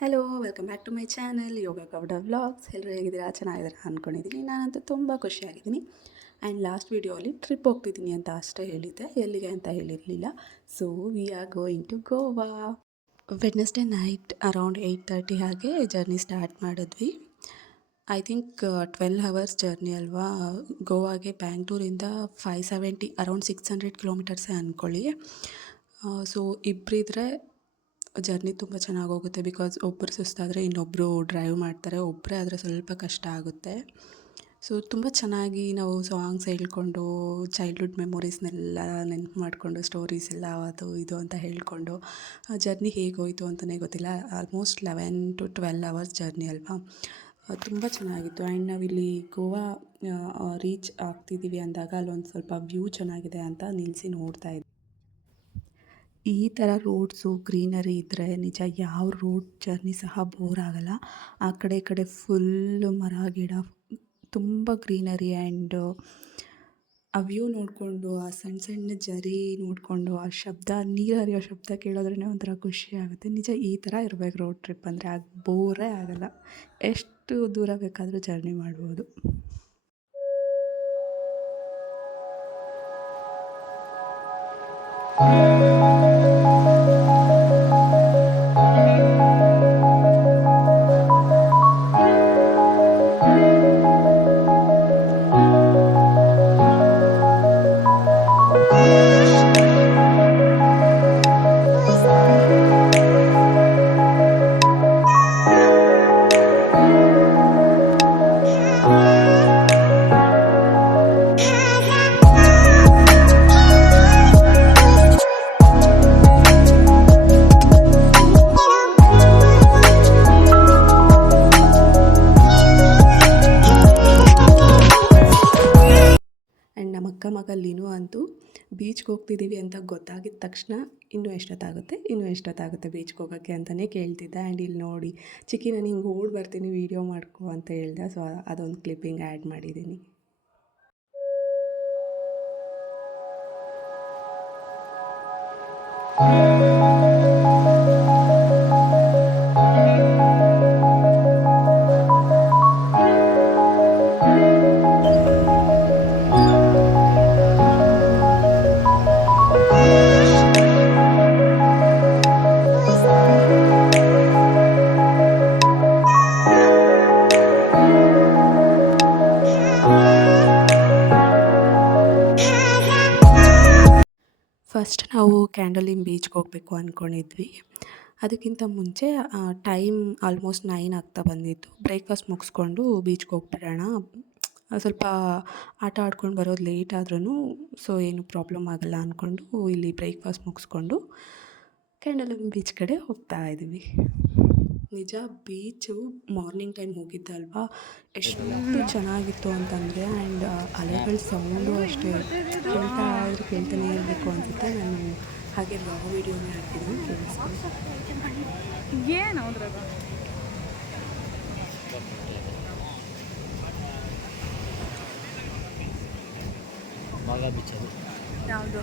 Hello welcome back to my channel Yoga Kavada vlogs. ಎಲ್ಲರೂ ಹೇಗಿದ್ದೀರಾ? ಚೆನ್ನಾಗಿದ್ದೀರಾ ಅಂದ್ಕೊಂಡಿದ್ದೀನಿ. ನಾನಂತೂ ತುಂಬ ಖುಷಿಯಾಗಿದ್ದೀನಿ. ಆ್ಯಂಡ್ ಲಾಸ್ಟ್ ವೀಡಿಯೋಲಿ ಟ್ರಿಪ್ ಹೋಗ್ತಿದ್ದೀನಿ ಅಂತ ಅಷ್ಟೇ ಹೇಳಿದ್ದೆ, ಎಲ್ಲಿಗೆ ಅಂತ ಹೇಳಿರಲಿಲ್ಲ. So we are going to Goa. Wednesday night around 8:30 ಹಾಗೆ ಜರ್ನಿ ಸ್ಟಾರ್ಟ್ ಮಾಡಿದ್ವಿ. ಐ ಥಿಂಕ್ 12 ಅವರ್ಸ್ ಜರ್ನಿ ಅಲ್ವಾ. ಗೋವಾಗೆ ಬ್ಯಾಂಗ್ಳೂರಿಂದ 570 ಅರೌಂಡ್ 600 ಕಿಲೋಮೀಟರ್ಸೇ ಅಂದ್ಕೊಳ್ಳಿ. ಸೊ ಇಬ್ಬರಿದ್ರೆ ಜರ್ನಿ ತುಂಬ ಚೆನ್ನಾಗಿ ಹೋಗುತ್ತೆ. ಬಿಕಾಸ್ ಒಬ್ಬರು ಸುಸ್ತಾದರೆ ಇನ್ನೊಬ್ಬರು ಡ್ರೈವ್ ಮಾಡ್ತಾರೆ, ಒಬ್ಬರೇ ಆದರೆ ಸ್ವಲ್ಪ ಕಷ್ಟ ಆಗುತ್ತೆ. ಸೊ ತುಂಬ ಚೆನ್ನಾಗಿ ನಾವು ಸಾಂಗ್ಸ್ ಹೇಳ್ಕೊಂಡು ಚೈಲ್ಡ್ಹುಡ್ ಮೆಮೊರೀಸ್ನೆಲ್ಲ ನೆನಪು ಮಾಡಿಕೊಂಡು ಸ್ಟೋರೀಸ್ ಎಲ್ಲ ಅದು ಇದು ಅಂತ ಹೇಳ್ಕೊಂಡು ಜರ್ನಿ ಹೇಗೆ ಹೋಯಿತು ಅಂತಲೇ ಗೊತ್ತಿಲ್ಲ. ಆಲ್ಮೋಸ್ಟ್ 11 to 12 ಅವರ್ಸ್ ಜರ್ನಿ ಅಲ್ವಾ. ತುಂಬ ಚೆನ್ನಾಗಿತ್ತು. ಆ್ಯಂಡ್ ನಾವಿಲ್ಲಿ ಗೋವಾ ರೀಚ್ ಆಗ್ತಿದ್ದೀವಿ ಅಂದಾಗ ಅಲ್ಲೊಂದು ಸ್ವಲ್ಪ ವ್ಯೂ ಚೆನ್ನಾಗಿದೆ ಅಂತ ನಿಲ್ಲಿಸಿ ನೋಡ್ತಾ ಇದ್ವಿ. ಈ ಥರ ರೋಡ್ಸು ಗ್ರೀನರಿ ಇದ್ದರೆ ನಿಜ ಯಾವ ರೋಡ್ ಜರ್ನಿ ಸಹ ಬೋರ್ ಆಗೋಲ್ಲ. ಆ ಕಡೆ ಈ ಕಡೆ ಫುಲ್ಲು ಮರ ಗಿಡ, ತುಂಬ ಗ್ರೀನರಿ. ಆ್ಯಂಡ್ ಆ ವ್ಯೂ ನೋಡಿಕೊಂಡು ಆ ಸಣ್ಣ ಸಣ್ಣ ಜರಿ ನೋಡಿಕೊಂಡು ಆ ಶಬ್ದ, ನೀರು ಹರಿಯೋ ಶಬ್ದ ಕೇಳೋದ್ರೇ ಒಂಥರ ಖುಷಿ ಆಗುತ್ತೆ. ನಿಜ ಈ ಥರ ಇರಬೇಕು ರೋಡ್ ಟ್ರಿಪ್ ಅಂದರೆ, ಆಗ ಬೋರೇ ಆಗೋಲ್ಲ. ಎಷ್ಟು ದೂರ ಬೇಕಾದರೂ ಜರ್ನಿ ಮಾಡ್ಬೋದು. ಆ್ಯಂಡ್ ನಮ್ಮ ಅಕ್ಕ ಮಗ ಲೀನು ಅಂತೂ ಬೀಚ್ಗೆ ಹೋಗ್ತಿದ್ದೀವಿ ಅಂತ ಗೊತ್ತಾಗಿದ್ದ ತಕ್ಷಣ ಇನ್ನೂ ಎಷ್ಟೊತ್ತಾಗುತ್ತೆ ಬೀಚ್ಗೆ ಹೋಗೋಕ್ಕೆ ಅಂತಲೇ ಕೇಳ್ತಿದ್ದೆ. ಆ್ಯಂಡ್ ಇಲ್ಲಿ ನೋಡಿ ಚಿಕ್ಕಿ ನಾನು ಹಿಂಗೆ ಓಡಿ ಬರ್ತೀನಿ ವೀಡಿಯೋ ಮಾಡ್ಕೊ ಅಂತ ಹೇಳ್ದೆ. ಸೊ ಅದೊಂದು ಕ್ಲಿಪ್ಪಿಂಗ್ ಆ್ಯಡ್ ಮಾಡಿದ್ದೀನಿ. ಫಸ್ಟ್ ನಾವು ಕ್ಯಾಂಡಲಿನ್ ಬೀಚ್ಗೆ ಹೋಗಬೇಕು ಅಂದ್ಕೊಂಡಿದ್ವಿ. ಅದಕ್ಕಿಂತ ಮುಂಚೆ ಟೈಮ್ ಆಲ್ಮೋಸ್ಟ್ 9 ಆಗ್ತಾ ಬಂದಿತ್ತು. ಬ್ರೇಕ್ಫಾಸ್ಟ್ ಮುಗಿಸ್ಕೊಂಡು ಬೀಚ್ಗೆ ಹೋಗ್ಬಿಡೋಣ, ಸ್ವಲ್ಪ ಆಟ ಆಡ್ಕೊಂಡು ಬರೋದು ಲೇಟ್ ಆದ್ರೂ ಸೊ ಏನು ಪ್ರಾಬ್ಲಮ್ ಆಗೋಲ್ಲ ಅಂದ್ಕೊಂಡು ಇಲ್ಲಿ ಬ್ರೇಕ್ಫಾಸ್ಟ್ ಮುಗಿಸ್ಕೊಂಡು ಕ್ಯಾಂಡಲಿನ್ ಬೀಚ್ ಕಡೆ ಹೋಗ್ತಾ ಇದ್ದೀವಿ. ನಿಜ ಬೀಚು ಮಾರ್ನಿಂಗ್ ಟೈಮ್ ಹೋಗಿದ್ದಲ್ವಾ, ಎಷ್ಟು ಚೆನ್ನಾಗಿತ್ತು ಅಂತಂದರೆ. ಆ್ಯಂಡ್ ಅಲೆಗಳ ಸೌಂಡು ಅಷ್ಟೇ ಕೇಳ್ತಾನೇ ಇರಬೇಕು ಅನಿಸುತ್ತೆ. ನಾನು ಹಾಗೆ ರಾವ್ ವೀಡಿಯೋನೇ ಹಾಕಿದ್ದೀನಿ, ಕೇಳಿಸ್ಕೊಂಡು. ಏನು ಅದ್ರಾಗ ಯಾವುದು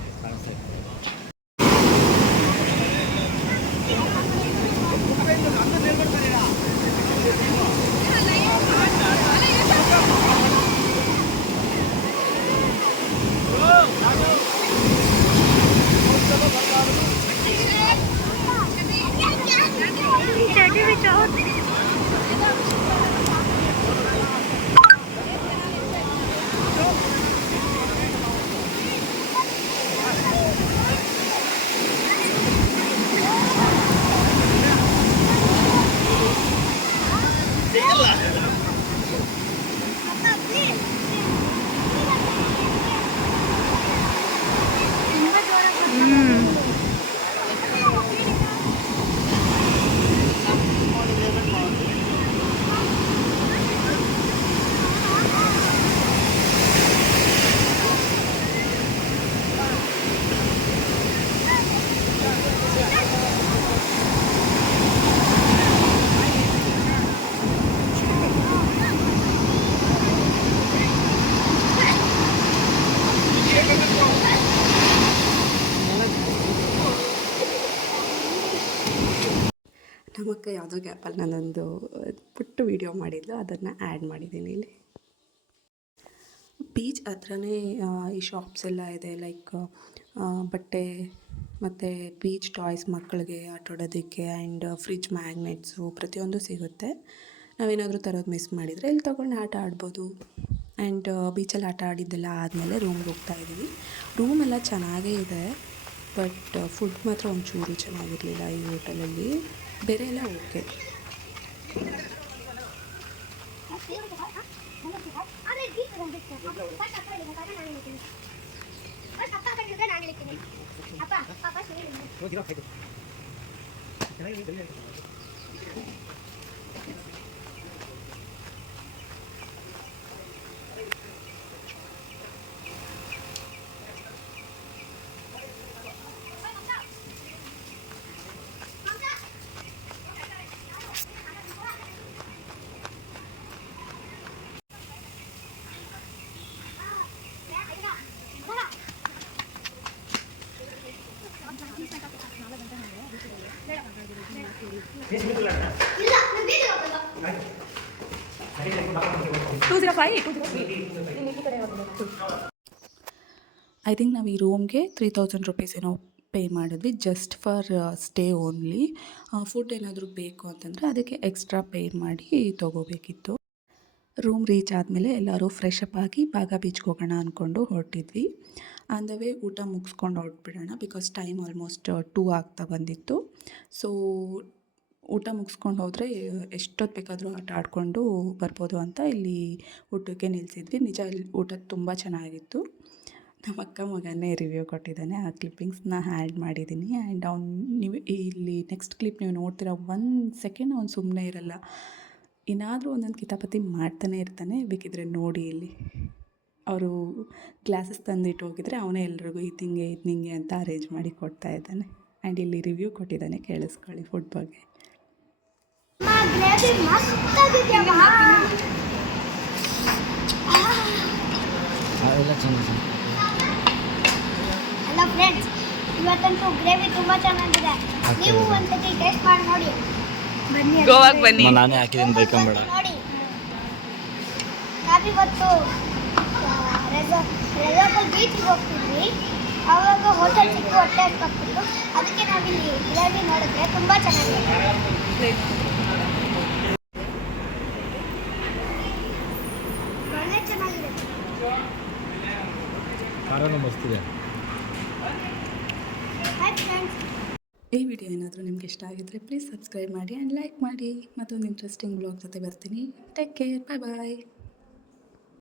ನಮ್ಮಕ್ಕ ಯಾವುದೋ ಗ್ಯಾಪಲ್ಲಿ ನಾನೊಂದು ಪುಟ್ಟ ವೀಡಿಯೋ ಮಾಡಿದ್ಲು, ಅದನ್ನು ಆ್ಯಡ್ ಮಾಡಿದ್ದೀನಿ ಇಲ್ಲಿ. ಬೀಚ್ ಹತ್ರನೇ ಈ ಶಾಪ್ಸ್ ಎಲ್ಲ ಇದೆ, ಲೈಕ್ ಬಟ್ಟೆ ಮತ್ತು ಬೀಚ್ ಟಾಯ್ಸ್ ಮಕ್ಕಳಿಗೆ ಆಟಾಡೋದಕ್ಕೆ ಆ್ಯಂಡ್ ಫ್ರಿಜ್ ಮ್ಯಾಗ್ನೆಟ್ಸು ಪ್ರತಿಯೊಂದು ಸಿಗುತ್ತೆ. ನಾವೇನಾದರೂ ತರೋದು ಮಿಸ್ ಮಾಡಿದರೆ ಇಲ್ಲಿ ತೊಗೊಂಡು ಆಟ ಆಡ್ಬೋದು. ಆ್ಯಂಡ್ ಬೀಚಲ್ಲಿ ಆಟ ಆಡಿದ್ದೆಲ್ಲ ಆದಮೇಲೆ ರೂಮ್ಗೆ ಹೋಗ್ತಾಯಿದ್ದೀವಿ. ರೂಮ್ ಎಲ್ಲ ಚೆನ್ನಾಗೇ ಇದೆ, ಬಟ್ ಫುಡ್ ಮಾತ್ರ ಒಂಚೂರು ಚೆನ್ನಾಗಿರಲಿಲ್ಲ ಈ ಹೋಟೆಲಲ್ಲಿ. ಬೇರೆ ಎಲ್ಲ ಓಕೆ. ಐ ಥಿಂಕ್ ನಾವು ಈ ರೂಮ್ಗೆ 3000 ರುಪೀಸ್ ಏನೋ ಪೇ ಮಾಡಿದ್ವಿ, just for stay only. Food ಏನಾದರೂ ಬೇಕು ಅಂತಂದರೆ ಅದಕ್ಕೆ ಎಕ್ಸ್ಟ್ರಾ ಪೇ ಮಾಡಿ ತೊಗೋಬೇಕಿತ್ತು. ರೂಮ್ ರೀಚ್ ಆದಮೇಲೆ ಎಲ್ಲರೂ ಫ್ರೆಶ್ ಅಪ್ ಆಗಿ ಬಾಗ ಬೀಚ್ಗೆ ಹೋಗೋಣ ಅಂದ್ಕೊಂಡು ಹೊರಟಿದ್ವಿ. ಆನ್ ದ ವೇ ಊಟ ಮುಗಿಸ್ಕೊಂಡು ಹೊರಟ್ಬಿಡೋಣ, ಬಿಕಾಸ್ ಟೈಮ್ ಆಲ್ಮೋಸ್ಟ್ 2 ಆಗ್ತಾ ಬಂದಿತ್ತು. ಸೊ ಊಟ ಮುಗಿಸ್ಕೊಂಡು ಹೋದರೆ ಎಷ್ಟೊತ್ತು ಬೇಕಾದರೂ ಆಟ ಆಡಿಕೊಂಡು ಬರ್ಬೋದು ಅಂತ ಇಲ್ಲಿ ಊಟಕ್ಕೆ ನಿಲ್ಲಿಸಿದ್ವಿ. ನಿಜ ಇಲ್ಲಿ ಊಟ ತುಂಬ ಚೆನ್ನಾಗಿತ್ತು. ನಮ್ಮ ಅಕ್ಕ ಮಗನೇ ರಿವ್ಯೂ ಕೊಟ್ಟಿದ್ದಾನೆ, ಆ ಕ್ಲಿಪ್ಪಿಂಗ್ಸ್ನ ಆ್ಯಡ್ ಮಾಡಿದ್ದೀನಿ. ಆ್ಯಂಡ್ ನೀವು ಇಲ್ಲಿ ನೆಕ್ಸ್ಟ್ ಕ್ಲಿಪ್ ನೀವು ನೋಡ್ತೀರಾ, 1 ಸೆಕೆಂಡ್ ಅವ್ನು ಸುಮ್ಮನೆ ಇರಲ್ಲ, ಏನಾದರೂ ಒಂದೊಂದು ಕಿತಾಪತಿ ಮಾಡ್ತಾನೆ ಇರ್ತಾನೆ. ಬೇಕಿದ್ರೆ ನೋಡಿ, ಇಲ್ಲಿ ಅವರು ಗ್ಲಾಸಸ್ ತಂದಿಟ್ಟು ಹೋಗಿದ್ರೆ ಅವನೇ ಎಲ್ರಿಗೂ ಇದು ಹಿಂಗೆ ಅಂತ ಅರೇಂಜ್ ಮಾಡಿ ಕೊಡ್ತಾ ಇದ್ದಾನೆ. ಆ್ಯಂಡ್ ಇಲ್ಲಿ ರಿವ್ಯೂ ಕೊಟ್ಟಿದ್ದಾನೆ, ಕೇಳಿಸ್ಕೊಳ್ಳಿ ಫುಡ್ ಬಗ್ಗೆ. ಹಲೋ ಫ್ರೆಂಡ್ಸ್, ಇವತ್ತಂತೂ ಗ್ರೇವಿ ತುಂಬ ಚೆನ್ನಾಗಿದೆ. ನೀವು ಒಂದ್ಸತಿ ಟೇಸ್ಟ್ ಮಾಡಿ ನೋಡಿ. ಬನ್ನಿ ಗೋವಾಗೆ ಬನ್ನಿ. ನಾನೇ ಹಾಕಿದ್ದೀನಿ, ಬೈಕೊಂಬೇಡ. ನೋಡಿ, ನಾವಿವತ್ತು ರೆಸಾರ್ಟಲ್ಲಿ ಬೀಚ್ಗೆ ಹೋಗ್ತಿದ್ವಿ. ಆವಾಗ ಹೋಟೆಲ್ ಸಿಕ್ಕು ಹೊಟ್ಟೆ ಹಸ್ಕೊತಿತ್ತು, ಅದಕ್ಕೆ ನಾವಿಲ್ಲಿ ಗ್ರೇವಿ ನೋಡಿದ್ರೆ ತುಂಬ ಚೆನ್ನಾಗಿದೆ. ಒಳ್ಳೆ ಚೆನ್ನಾಗಿದೆ. ಖಾರನೂ ಮಸ್ತಿದೆ. ಹಾಯ್ ಫ್ರೆಂಡ್ಸ್, ಈ ವಿಡಿಯೋ ಏನಾದರೂ ನಿಮ್ಗೆ ಇಷ್ಟ ಆಗಿದ್ದರೆ ಪ್ಲೀಸ್ ಸಬ್ಸ್ಕ್ರೈಬ್ ಮಾಡಿ ಆ್ಯಂಡ್ ಲೈಕ್ ಮಾಡಿ. ಮತ್ತೊಂದು ಇಂಟ್ರೆಸ್ಟಿಂಗ್ ಬ್ಲಾಗ್ ಜೊತೆ ಬರ್ತೀನಿ. ಟೇಕ್ ಕೇರ್, ಬಾಯ್ ಬಾಯ್.